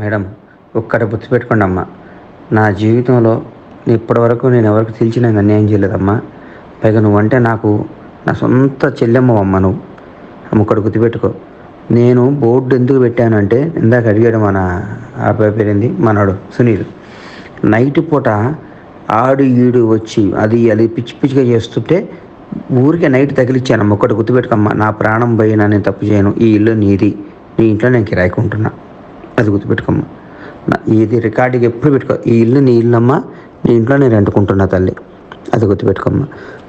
Madam, ఒక్కటి గుర్తుపెట్టుకోండి అమ్మా. నా జీవితంలో ఇప్పటివరకు నేను ఎవరికి తెలిసి నేను అన్యాయం చేయలేదమ్మా. పైగా నువ్వంటే నాకు నా సొంత చెల్లెమ్మవమ్మ నువ్వు. ఒక్కటి గుర్తుపెట్టుకో. నేను బోర్డు ఎందుకు పెట్టానంటే ఇందాక అడిగాడు మన అబ్బాయి పేరేంది మనోడు సునీల్. నైట్ పూట ఆడు ఈడు వచ్చి అది పిచ్చి పిచ్చిగా చేస్తుంటే ఊరికే నైట్ తగిలిచ్చాను. ఒక్కటి గుర్తుపెట్టుకోమ్మా, నా ప్రాణం పోయినా నేను తప్పు చేయను. ఈ ఇల్లు నీది, నీ ఇంట్లో నేను కిరాయికుంటున్నా. అది గుర్తుపెట్టుకోమ్మా. ఇది రికార్డుకి ఎప్పుడు పెట్టుకో. ఈ ఇల్లు నీ ఇల్లమ్మా, నీ ఇంట్లో నేను రెంటుకుంటున్నా తల్లి. అది గుర్తుపెట్టుకోమ్మా.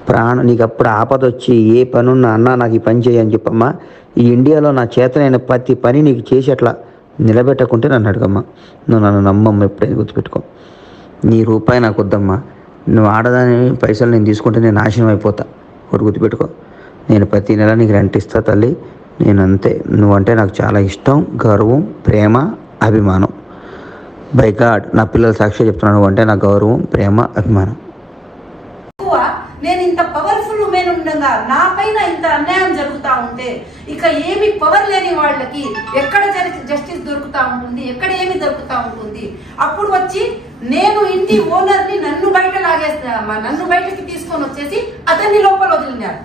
ప్రాణం నీకు అప్పుడు ఆపద వచ్చి ఏ పని ఉన్నా అన్నా నాకు ఈ పని చేయని చెప్పమ్మా. ఈ ఇండియాలో నా చేతనైన ప్రతి పని నీకు చేసి అట్లా నిలబెట్టకుంటే నన్ను అడగమ్మా. నువ్వు నన్ను నమ్మమ్మ, ఎప్పుడైనా గుర్తుపెట్టుకో. నీ రూపాయి నాకు వద్దమ్మా. నువ్వు ఆడదాని పైసలు నేను తీసుకుంటే నేను నాశనం అయిపోతా. ఒకటి గుర్తుపెట్టుకో. నేను ప్రతి నెల నీకు రెంట్ ఇస్తా తల్లి. నేను అంతే. నువ్వంటే నాకు చాలా ఇష్టం, గౌరవం, ప్రేమ, అభిమానం. బై గాడ్, నా పిల్లల సాక్షి చెప్తున్నాను, నువ్వంటే నా గౌరవం, ప్రేమ, అభిమానం. నేను ఇంత పవర్ఫుల్ ఉమెన్ ఉండగా నా పైన ఇంత అన్యాయం జరుగుతూ ఉంటే ఇక ఏమి పవర్ లేని వాళ్ళకి ఎక్కడ జస్టిస్ దొరుకుతా ఉంటుంది, ఎక్కడ ఏమి దొరుకుతా ఉంటుంది. అప్పుడు వచ్చి నేను ఇంటి ఓనర్ని నన్ను బయటకి తీసుకొని వచ్చేసి అతన్ని లోపల వదిలినాడు.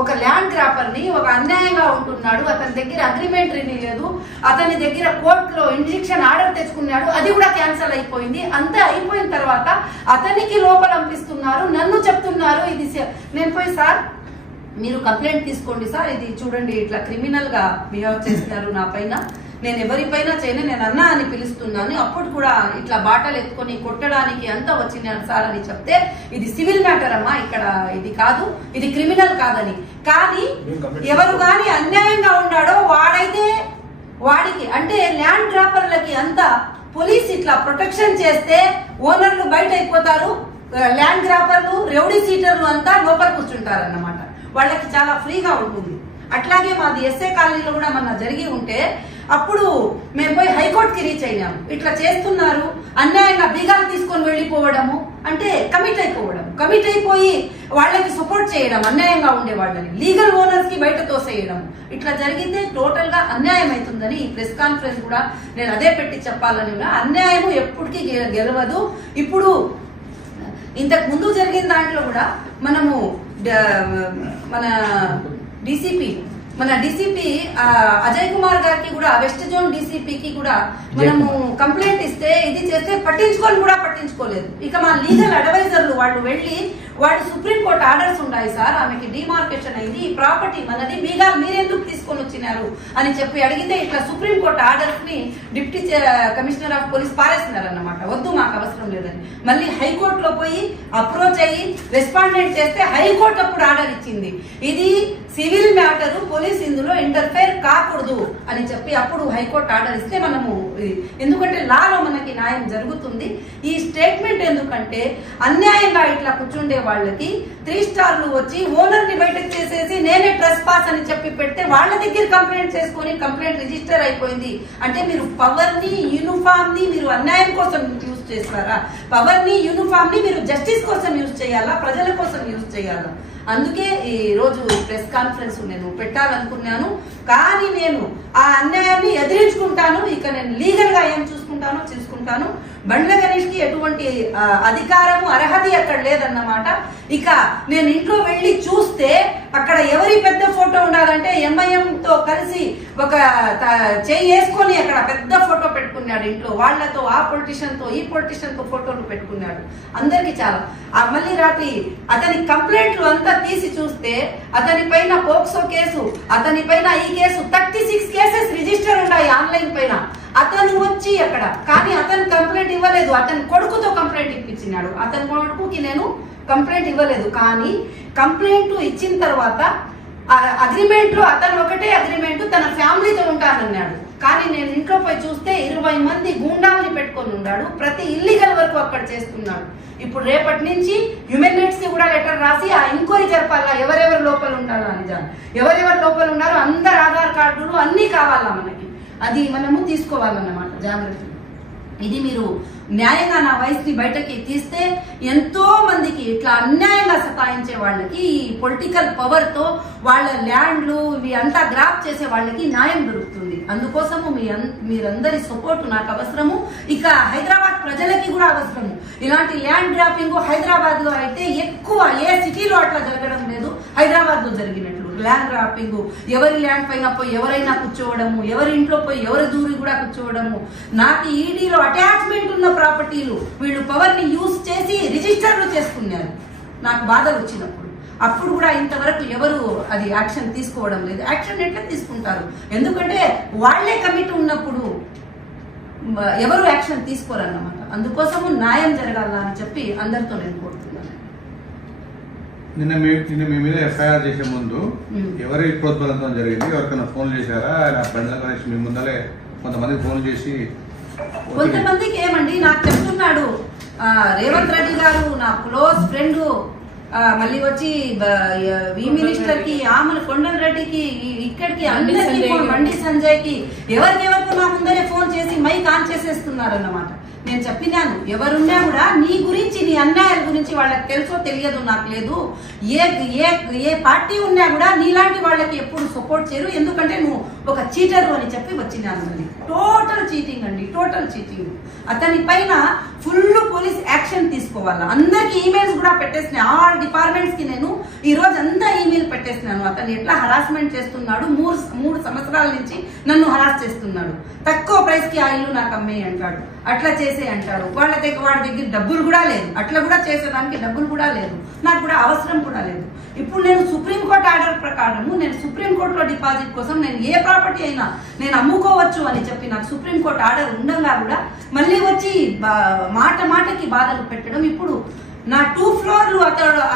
ఒక ల్యాండ్ గ్రాపర్ని, ఒక అన్యాయంగా ఉంటున్నాడు, అతని దగ్గర అగ్రిమెంట్ రినీ లేదు, అతని దగ్గర కోర్టులో ఇంజెక్షన్ ఆర్డర్ తెచ్చుకున్నాడు, అది కూడా క్యాన్సిల్ అయిపోయింది. అంతా అయిపోయిన తర్వాత అతనికి లోపల పంపిస్తున్నారు, నన్ను చెప్తున్నారు ఇది. నేను పోయి సార్ మీరు కంప్లైంట్ తీసుకోండి సార్, ఇది చూడండి ఇట్లా క్రిమినల్ గా బిహేవ్ చేస్తున్నారు నా పైన, నేను ఎవరిపైనా చేయను, నేను అన్నా అని పిలుస్తున్నాను. అప్పుడు కూడా ఇట్లా బాటలు ఎత్తుకొని కొట్టడానికి అంతా వచ్చినాను సార్ అని చెప్తే ఇది సివిల్ మ్యాటర్ అమ్మా, ఇక్కడ ఇది కాదు, ఇది క్రిమినల్ కాదని. కానీ ఎవరు కానీ అన్యాయంగా ఉన్నాడో వాడైతే వాడికి అంటే ల్యాండ్ డ్రాపర్లకి అంతా పోలీస్ ఇట్లా ప్రొటెక్షన్ చేస్తే ఓనర్లు బయట అయిపోతారు, ల్యాండ్ గ్రాపర్లు రౌడీ సీటర్లు అంతా లోపల కూర్చుంటారు అన్నమాట. వాళ్ళకి చాలా ఫ్రీగా ఉంటుంది. అట్లాగే మాది ఎస్ఏ కాలనీలో కూడా మొన్న జరిగి ఉంటే అప్పుడు మేము పోయి హైకోర్టుకి రీచ్ అయినాము. ఇట్లా చేస్తున్నారు, అన్యాయంగా బీగాలు తీసుకొని వెళ్ళిపోవడము అంటే కమిట్ అయిపోయి వాళ్ళకి సపోర్ట్ చేయడం, అన్యాయంగా ఉండే వాళ్ళని లీగల్ ఓనర్స్ కి బయట తోసేయడం, ఇట్లా జరిగితే టోటల్ గా అన్యాయం అవుతుందని ఈ ప్రెస్ కాన్ఫరెన్స్ కూడా నేను అదే పెట్టి చెప్పాలని. అన్యాయం ఎప్పటికీ గెలవదు. ఇప్పుడు ఇంతకు ముందు జరిగిన దాంట్లో కూడా మనము మన డీసీపీ అజయ్ కుమార్ గారికి కూడా, వెస్ట్ జోన్ డీసీపీకి కూడా మనము కంప్లైంట్ ఇస్తే ఇది చేస్తే పట్టించుకోలేదు. ఇక మా లీగల్ అడ్వైజర్లు వాళ్ళు సుప్రీంకోర్టు ఆర్డర్స్ ఉన్నాయి సార్, ఆమెకి డిమార్కేషన్ అయింది, ఈ ప్రాపర్టీ మనది, మీరెందుకు తీసుకొని వచ్చినారు అని చెప్పి అడిగితే ఇట్లా సుప్రీంకోర్టు ఆర్డర్స్ ని డిప్యూటీ కమిషనర్ ఆఫ్ పోలీస్ పారేస్తున్నారన్నమాట. వద్దు మాకు అవసరం లేదని మళ్ళీ హైకోర్టులో పోయి అప్రోచ్ అయ్యి రెస్పాండెంట్ చేస్తే హైకోర్టు అప్పుడు ఆర్డర్ ఇచ్చింది, ఇది సివిల్ మ్యాటర్, పోలీస్ ఇందులో ఇంటర్ఫేర్ కాకూడదు అని చెప్పి అప్పుడు హైకోర్టు ఆర్డర్ ఇస్తే మనము, ఎందుకంటే లాలో మనకి న్యాయం జరుగుతుంది. ఈ స్టేట్మెంట్ ఎందుకంటే అన్యాయంగా ఇట్లా కూర్చుండే వాళ్ళకి 3 స్టార్లు వచ్చి ఓనర్ ని బయటకు చేసేసి నేనే ట్రెస్ పాస్ అని చెప్పి పెడితే వాళ్ళ దగ్గర కంప్లైంట్ చేసుకుని కంప్లైంట్ రిజిస్టర్ అయిపోయింది. అంటే మీరు పవర్ ని, యూనిఫామ్ ని మీరు అన్యాయం కోసం యూజ్ చేస్తారా? పవర్ ని, యూనిఫామ్ ని మీరు జస్టిస్ కోసం యూజ్ చేయాలా, ప్రజల కోసం యూజ్ చేయాలా? అందుకే ఈ రోజు ప్రెస్ కాన్ఫరెన్స్ నేను పెట్టాలనుకున్నాను. కానీ నేను ఆ అన్యాయాన్ని ఎదిరించుకుంటాను. ఇక నేను లీగల్ గా ఏం చూసుకుంటాను. బండ్ల గణేష్ కి ఎటువంటి అధికారము, అర్హత అక్కడ లేదన్నమాట. ఇక నేను ఇంట్లో వెళ్ళి చూస్తే అక్కడ ఎవరి పెద్ద ఫోటో ఉండాలంటే ఎంఐఎం తో కలిసి ఒక చేయి వేసుకొని అక్కడ పెద్ద ఫోటో పెట్టుకున్నాడు ఇంట్లో. వాళ్లతో ఆ పొలిటీషియన్ తో ఈ పొలిటీషియన్ తో ఫోటోలు పెట్టుకున్నాడు. అందరికి చాలా. మళ్ళీ రాత్రి అతని కంప్లైంట్లు అంతా తీసి చూస్తే అతని పైన పోక్సో కేసు, అతని పైన ఈ కేసు 36 కేసెస్ రిజిస్టర్ ఉన్నాయి ఆన్లైన్ పైన. అతను వచ్చి అక్కడ కానీ అతను కంప్లైంట్ ఇవ్వలేదు, అతని కొడుకుతో కంప్లైంట్ ఇప్పించినాడు. అతని కొడుకుకి నేను కంప్లైంట్ ఇవ్వలేదు, కానీ కంప్లైంట్ ఇచ్చిన తర్వాత అగ్రిమెంట్ లో అతను ఒకటే అగ్రిమెంట్ తన ఫ్యామిలీతో ఉంటానన్నాడు. కానీ నేను ఇంట్లో పోయి చూస్తే 20 మంది గూండాల్ని పెట్టుకొని ఉన్నాడు. ప్రతి ఇల్లీగల్ వరకు అక్కడ చేస్తున్నాడు. ఇప్పుడు రేపటి నుంచి హ్యూమన్ రైట్స్ కి కూడా లెటర్ రాసి ఆ ఎంక్వైరీ జరపాలా, ఎవరెవరు లోపల ఉండాలో అని. ఎవరెవరు లోపల ఉన్నారో అందరు ఆధార్ కార్డులు అన్ని కావాలా మనకి, అది మనము తీసుకోవాలన్నమాట జాగ్రత్త. ఇది మీరు న్యాయంగా నా వయసుని బయటకి తీస్తే ఎంతో మందికి ఇట్లా అన్యాయంగా సతాయించే వాళ్ళకి ఈ పొలిటికల్ పవర్ తో వాళ్ళ ల్యాండ్లు ఇవి అంతా గ్రాప్ చేసే వాళ్ళకి న్యాయం దొరుకుతుంది. అందుకోసము మీరందరి సపోర్ట్ నాకు అవసరము. ఇక హైదరాబాద్ ప్రజలకి కూడా అవసరము. ఇలాంటి ల్యాండ్ గ్రాపింగ్ హైదరాబాద్ లో అయితే ఎక్కువ, ఏ సిటీలో అట్లా జరగడం లేదు, హైదరాబాద్ లో జరిగినట్లు ల్యాండ్ గ్రాపింగ్. ఎవరి ల్యాండ్ పైన పోయి ఎవరైనా కూర్చోవడము, ఎవరి ఇంట్లో పోయి ఎవరి దూరి కూడా కూర్చోవడము. నాకు ఈడీలో అటాచ్మెంట్ ఉన్న ప్రాపర్టీలు వీళ్ళు పవర్ ని యూజ్ చేసి రిజిస్టర్లు చేసుకున్నారు నాకు బాధలు వచ్చినప్పుడు. అప్పుడు కూడా ఇంతవరకు ఎవరు అది యాక్షన్ తీసుకోవడం లేదు. యాక్షన్ ఎట్లా తీసుకుంటారు? ఎందుకంటే వాళ్లే కమిటీ ఉన్నప్పుడు ఎవరు యాక్షన్ తీసుకోరన్నమాట. అందుకోసము న్యాయం జరగాలని చెప్పి అందరితో నేను కోరుతున్నాను. నిన్న మీ మీద ఎఫ్ఐఆర్ చేసే ముందు ఎవరి ప్రోద్బలంతో జరిగింది? ఎవరికైనా ఫోన్ చేశారా? ఆయన బండ్ల గణేష్ మీ ముందలే కొంతమందికి ఫోన్ చేసి, కొంతమందికి ఏమండి నాకు చెప్తున్నాడు, రేవంత్ రెడ్డి గారు నా క్లోజ్ ఫ్రెండ్, మళ్ళీ వచ్చి ఈ మినిస్టర్ కి, ఆమె కొండల రెడ్డికి, ఇక్కడికి అందరికీ ఫోన్, బండి సంజయ్ కి, ఎవరికెవరికి నా ముందరే ఫోన్ చేసి మైక్ ఆన్ చేసేస్తున్నారు అన్నమాట. నేను చెప్పినాను, ఎవరున్నా కూడా నీ గురించి, నీ అన్యాయాల గురించి వాళ్ళకి తెలుసో తెలియదు నాకు లేదు. ఏ పార్టీ ఉన్నా కూడా నీలాంటి వాళ్ళకి ఎప్పుడు సపోర్ట్ చేయరు, ఎందుకంటే నువ్వు ఒక చీటరు అని చెప్పి వచ్చినాను. అని టోటల్ చీటింగ్ అండి, టోటల్ చీటింగ్. అతని పైన ఫుల్ పోలీస్ యాక్షన్ తీసుకోవాలా. అందరికి ఈమెయిల్స్ కూడా పెట్టేసినా, ఆల్ డిపార్ట్మెంట్స్ కి నేను ఈ రోజు అంతా ఈమెయిల్ పెట్టేసినాను. అతను ఎట్లా హరాస్మెంట్ చేస్తున్నాడు, 3 సంవత్సరాల నుంచి నన్ను హరాస్ చేస్తున్నాడు. తక్కువ ప్రైస్ కి ఆ ఇల్లు నాకు అమ్మేయి అంటాడు, అట్లా చేసే అంటాడు. వాడి దగ్గర డబ్బులు కూడా లేదు, అట్లా కూడా చేసేదానికి డబ్బులు కూడా లేదు, నాకు కూడా అవసరం కూడా లేదు. ఇప్పుడు నేను సుప్రీంకోర్టు ఆర్డర్ ప్రకారము నేను సుప్రీంకోర్టులో డిపాజిట్ కోసం నేను ఏ ప్రాపర్టీ అయినా నేను అమ్ముకోవచ్చు అని చెప్పి నాకు సుప్రీంకోర్టు ఆర్డర్ ఉండగా కూడా మళ్ళీ వచ్చి మాటకి బాధలు పెట్టడం. ఇప్పుడు నా 2 ఫ్లోర్లు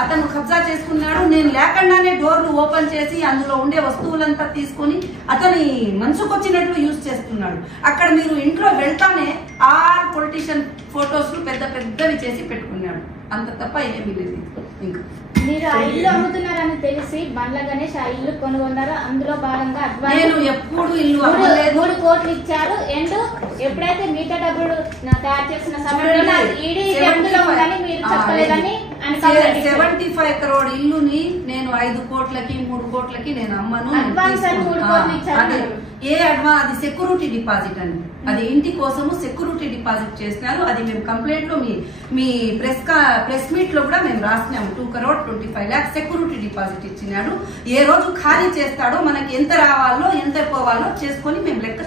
అతను కబ్జా చేసుకున్నాడు. నేను లేకుండానే డోర్లు ఓపెన్ చేసి అందులో ఉండే వస్తువులంతా తీసుకొని అతని మనసుకొచ్చినట్లు యూజ్ చేస్తున్నాడు. అక్కడ మీరు ఇంట్లో వెళ్తానే ఆల్ పొలిటీషియన్ ఫొటోస్ పెద్దవి చేసి పెట్టుకున్నాడు. అంత తప్ప ఏమీ లేదు. ఇంకా మీరు ఆ ఇల్లు అమ్ముతున్నారని తెలిసి బండ్ల గణేష్ ఆ ఇల్లు కొనుగొన్నారో అందులో భాగంగా నేను ఎప్పుడు ఇల్లు అమ్మలేదు. 3 కోట్లు ఇచ్చారు. అండ్ ఎప్పుడైతే మిగతా డబ్బులు తయారు చేసిన సమయంలో ఈడీ జప్తులో ఉందని మీరు చెప్పలేదని 75 crore ఇల్లుని నేను 5 కోట్లకి 3 కోట్లకి నేను అమ్మను. అడ్వాన్స్ అని 3 కోట్లు ఇచ్చారు. ఏ అడ్వాన్స్? అది సెక్యూరిటీ డిపాజిట్ అండి. అది ఇంటి కోసము సెక్యూరిటీ డిపాజిట్ చేసినారు. అది మేము కంప్లైంట్ లో మీ ప్రెస్ మీట్ లో కూడా మేము రాసినాము. 2,25 lakhs సెక్యూరిటీ డిపాజిట్ ఇచ్చినాడు. ఏ రోజు ఖాళీ చేస్తాడో మనకి ఎంత రావాలో ఎంత పోవాలో చేసుకొని మేము లెక్క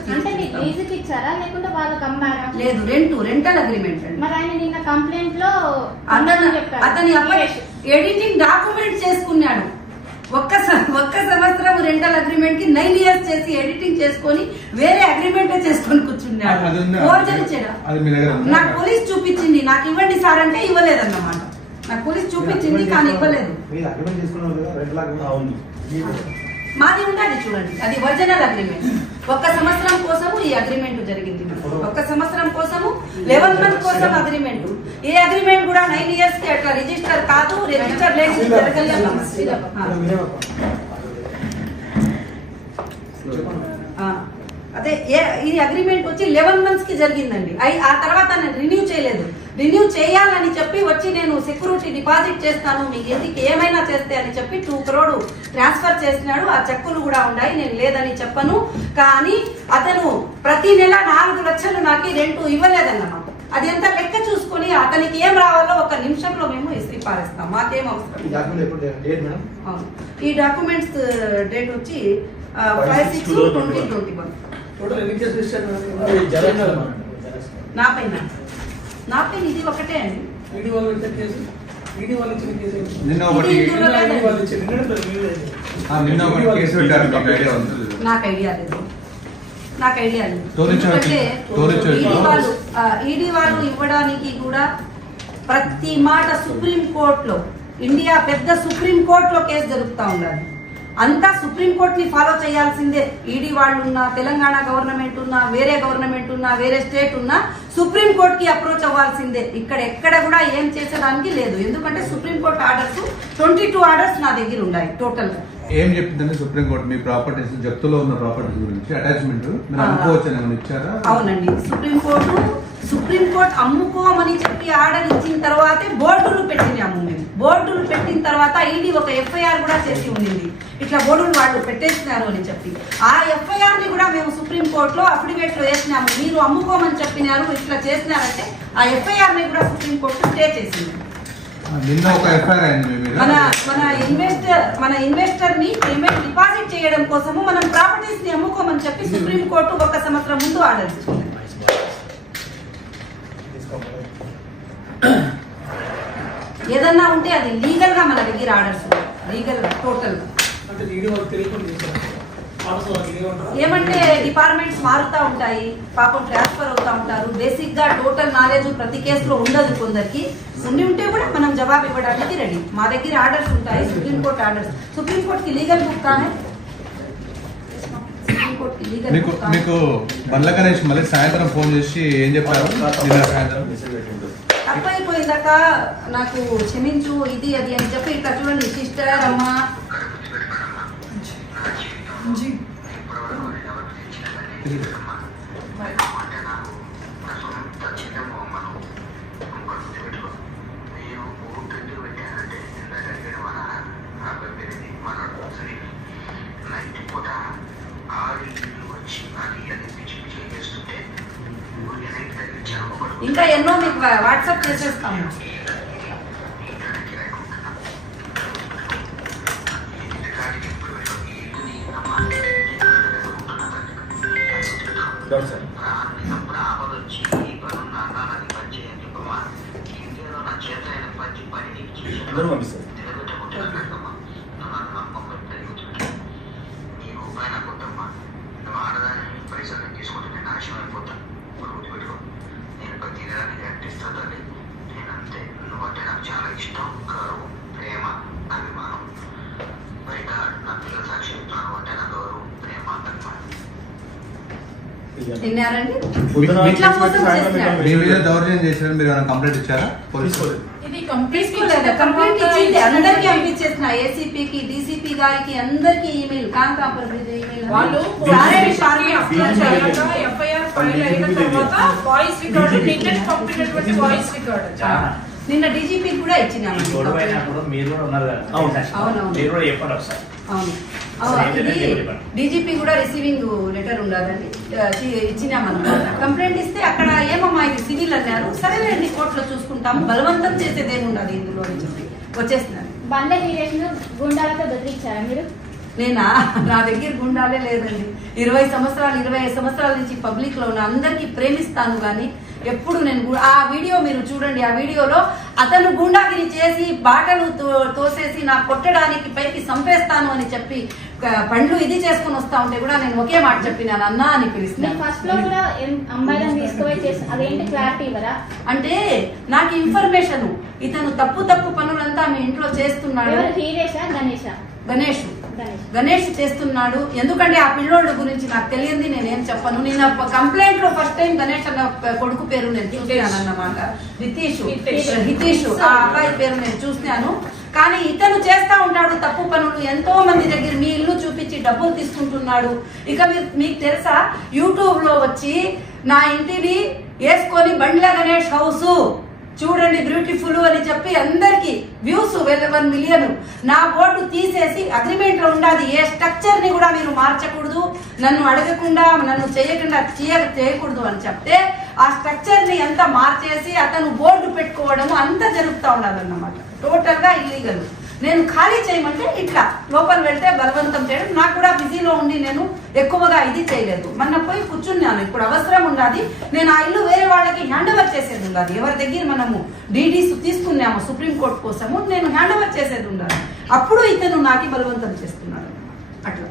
ఇచ్చారా లేకుంటే వాళ్ళకి అమ్మారా? లేదు, రెంటల్ అగ్రిమెంట్ అండి. మరి ఆయన నిన్న కంప్లైంట్ లో అతని ఎడిటింగ్ డాక్యుమెంట్ చేసుకున్నాడు. ఒక్క సంవత్సరం రెంటల్ అగ్రిమెంట్ కి 9 years చేసి ఎడిటింగ్ చేసుకొని వేరే అగ్రిమెంట్ చేసుకొని కూర్చున్నాడు. నాకు పోలీస్ చూపించింది, నాకు ఇవ్వండి సార్ అంటే ఇవ్వలేదన్నమాట. నాకు పోలీస్ చూపించింది కానీ ఇవ్వలేదు. మాది ఉన్నది చూడండి, అది ఒరిజినల్ అగ్రిమెంట్. 1 సంవత్సరం కోసము ఈ అగ్రిమెంట్ జరిగింది. 1 సంవత్సరం కోసము 11 months కోసం అగ్రిమెంట్. ఏ అగ్రిమెంట్ కూడా 9 years కి అట్లా రిజిస్టర్ కాదు, రిజిస్టర్ లేని జరగలేదు. అదే ఈ అగ్రిమెంట్ వచ్చి 11 months కి జరిగిందండి. ఆ తర్వాత నేను రిన్యూ చేయలేదు. రిన్యూ చేయాలని చెప్పి వచ్చి నేను సెక్యూరిటీ డిపాజిట్ చేస్తాను మీ ఇంటికి ఏమైనా చేస్తే అని చెప్పి 2 crore ట్రాన్స్ఫర్ చేసినాడు. ఆ చెక్కులు కూడా ఉన్నాయి, నేను లేదని చెప్పను. కానీ అతను ప్రతి నెల 4 లక్షలు నాకు రెంట్ ఇవ్వలేదన్నమాట. అది ఎంత లెక్క చూసుకొని అతనికి ఏం రావాలో 1 నిమిషంలో మేము ఇస్త్రీ పారేస్తాం. మాకేం అవసరం. ఈ డాక్యుమెంట్స్ డేట్ వచ్చి 5/6/2021. నా పైన ఇది ఒకటే అండి. నాకు ఐడియా లేదు. ఎందుకంటే ఈడీ వాళ్ళు ఇవ్వడానికి కూడా ప్రతి మాట సుప్రీం కోర్టులో, ఇండియా పెద్ద సుప్రీం కోర్టులో కేసు జరుగుతూ ఉండాలి. అంతా సుప్రీంకోర్టుని ఫాలో చేయాల్సిందే. ఈడీ వాళ్ళు ఉన్నా, తెలంగాణ గవర్నమెంట్ ఉన్నా, వేరే గవర్నమెంట్ ఉన్నా, వేరే స్టేట్ ఉన్నా సుప్రీంకోర్టుకి అప్రోచ్ అవ్వాల్సిందే. ఇక్కడ ఎక్కడ కూడా ఏం చేసేదానికి లేదు. ఎందుకంటే సుప్రీంకోర్టు ఆర్డర్స్ 22 ఆర్డర్స్ నా దగ్గర ఉన్నాయి టోటల్ గా. ఏం చెప్తుందంటే సుప్రీంకోర్టు మీ ప్రాపర్టీస్ జప్తులో ఉన్న ప్రాపర్టీస్ గురించి అటాచ్మెంట్ మీరు అనుకోవచ్చు ఇచ్చారా? అవునండి, సుప్రీంకోర్టు సుప్రీంకోర్టు అమ్ముకోమని చెప్పి ఆర్డర్ ఇచ్చిన తర్వాతే బోర్డులు పెట్టినాము మేము. బోర్డులు పెట్టిన తర్వాత ఈడీ ఒక ఎఫ్ఐఆర్ కూడా చేసి ఉండింది, ఇట్లా బోర్డులు వాళ్ళు పెట్టేస్తున్నారు అని చెప్పి. ఆ ఎఫ్ఐఆర్ ని కూడా మేము సుప్రీంకోర్టులో అఫిడవిట్ లో వేసినాము. మీరు అమ్ముకోమని చెప్పినారు, ఇట్లా చేసినారంటే ఆ ఎఫ్ఐఆర్ ని కూడా సుప్రీంకోర్టు స్టే చేసింది. నిన్న ఒక ఎఫ్ఐఆర్ అయింది మీ మీద. మన ఇన్వెస్టర్ ని పేమెంట్ డిపాజిట్ చేయడం కోసము మనం ప్రాపర్టీస్ ని అమ్ముకోమని చెప్పి సుప్రీంకోర్టు 1 సంవత్సరం ముందు ఆర్డర్ ఇచ్చింది. ఏదన్నా ఉంటే అది లీగల్ గా మన దగ్గర ఆర్డర్స్ లీగల్ గా టోటల్ ఏమంటే డిపార్ట్మెంట్స్ మారుతా ఉంటాయి, పాపం ట్రాన్స్ఫర్ అవుతా ఉంటారు. బేసిక్ గా టోటల్ నాలెడ్జ్ ప్రతి కేసులో ఉండదు, కొందరికి ఉండి ఉంటే కూడా మనం జవాబు ఇవ్వడానికి రెడీ. మా దగ్గర ఆర్డర్స్ ఉంటాయి, సుప్రీంకోర్టు ఆర్డర్స్. సుప్రీంకోర్టు కి లీగల్ బుక్ కానే మీకు బండ్ల గణేష్ మళ్ళీ సాయంత్రం ఫోన్ చేసి ఏం చెప్పారు? తప్పైపోయిందాక నాకు క్షమించు ఇది అది అని చెప్పి ఇట్లా చూడండి సిస్టర్ అమ్మా ఇంకా ఎన్నో మీకు వాట్సాప్ చేసేస్తాము. విన్నారండి? ఇట్లా మోసం చేస్తున్నారు. మీ మీద దౌర్జన్యం చేశారు, మీరు ఏమైనా కంప్లైంట్ ఇచ్చారా? ఇది కంప్లైంట్ ఇచ్చింది, అందరికీ పంపించేస్తున్నా. ఏసీపీకి, డీసీపీ గారికి అందరికీ ఈమెయిల్, కాంతాపురం ఈమెయిల్. వాళ్ళు ఎఫ్ఐఆర్ ఫైల్ అయిన తర్వాత వాయిస్ రికార్డు నిన్న పంపినటువంటి వాయిస్ రికార్డు నిన్న డీజీపీ కూడా ఇచ్చినాము. డీజీపీ కూడా రిసీవింగ్ లెటర్ ఉండాలండి, ఇచ్చినామన్నమాట. కంప్లైంట్ ఇస్తే అక్కడ ఏమమ్మా ఇది సివిల్ అన్నారు. సరేలేండి కోర్టులో చూసుకుంటాము, బలవంతం చేసేది ఏముండదు ఇందులో అని చెప్పి వచ్చేస్తున్నారు. బండ్ల గుండాలతో బెదిరించారా మీరు? నేనా? నా దగ్గర గుండాలే లేదండి. 20 సంవత్సరాలు 25 సంవత్సరాల నుంచి పబ్లిక్ లో ఉన్న అందరికీ ప్రేమిస్తాను కానీ ఎప్పుడు నేను ఆ వీడియో మీరు చూడండి. ఆ వీడియోలో అతను గుండాగిరి చేసి బాటలు తోసేసి నా కొట్టడానికి పైకి చంపేస్తాను అని చెప్పి పండ్లు ఇది చేసుకుని వస్తా ఉంటే కూడా నేను ఒకే మాట చెప్పినాను, అన్నా అని పిలిస్తున్నాను. ఫస్ట్ లో కూడా అమ్మాయిలను తీసుకుపోయి చేసి అదేంటి క్లారిటీ ఇవ్వరా? అంటే నాకు ఇన్ఫర్మేషన్ ఇతను తప్పు పనులంతా మీ ఇంట్లో చేస్తున్నాడు. గణేష్ చేస్తున్నాడు. ఎందుకంటే ఆ పిల్లోళ్ళ గురించి నాకు తెలియంది నేనేం చెప్పను. నేను కంప్లైంట్ లో ఫస్ట్ టైం గణేష్ అన్న కొడుకు పేరు నేను చూసాను అన్నమాట. హితేష్ ఆ అబ్బాయి పేరు నేను చూసినాను. కానీ ఇతను చేస్తా ఉంటాడు తప్పు పనులు, ఎంతో మంది దగ్గర మీ ఇల్లు చూపించి డబ్బులు తీసుకుంటున్నాడు. ఇక మీకు తెలుసా, యూట్యూబ్ లో వచ్చి నా ఇంటిని వేసుకొని బండ్ల గణేష్ హౌస్ చూడండి బ్యూటిఫుల్ అని చెప్పి అందరికి వ్యూస్ 1 మిలియన్. నా బోర్డు తీసేసి అగ్రిమెంట్ లో ఉండాలి, ఏ స్ట్రక్చర్ ని కూడా మీరు మార్చకూడదు, నన్ను అడగకుండా నన్ను చేయకూడదు అని చెప్తే ఆ స్ట్రక్చర్ ని ఎంత మార్చేసి అతను బోర్డు పెట్టుకోవడము అంత జరుగుతూ ఉండాలన్నమాట. టోటల్ గా ఇల్లీగల్. నేను ఖాళీ చేయమంటే ఇట్లా లోపల వెళ్తే బలవంతం చేయడం. నాకు కూడా బిజీలో ఉండి నేను ఎక్కువగా ఇది చేయలేదు. మొన్న పోయి కూర్చున్నాను. ఇప్పుడు అవసరం ఉండాలి, నేను ఆ ఇల్లు వేరే వాళ్ళకి హ్యాండ్ ఓవర్ చేసేది ఉండాలి. ఎవరి దగ్గర మనము డీడీస్ తీసుకున్నాము సుప్రీంకోర్టు కోసము, నేను హ్యాండ్ ఓవర్ చేసేది ఉండాలి. అప్పుడు ఇతను నాకు బలవంతం చేస్తున్నాడు అట్లా.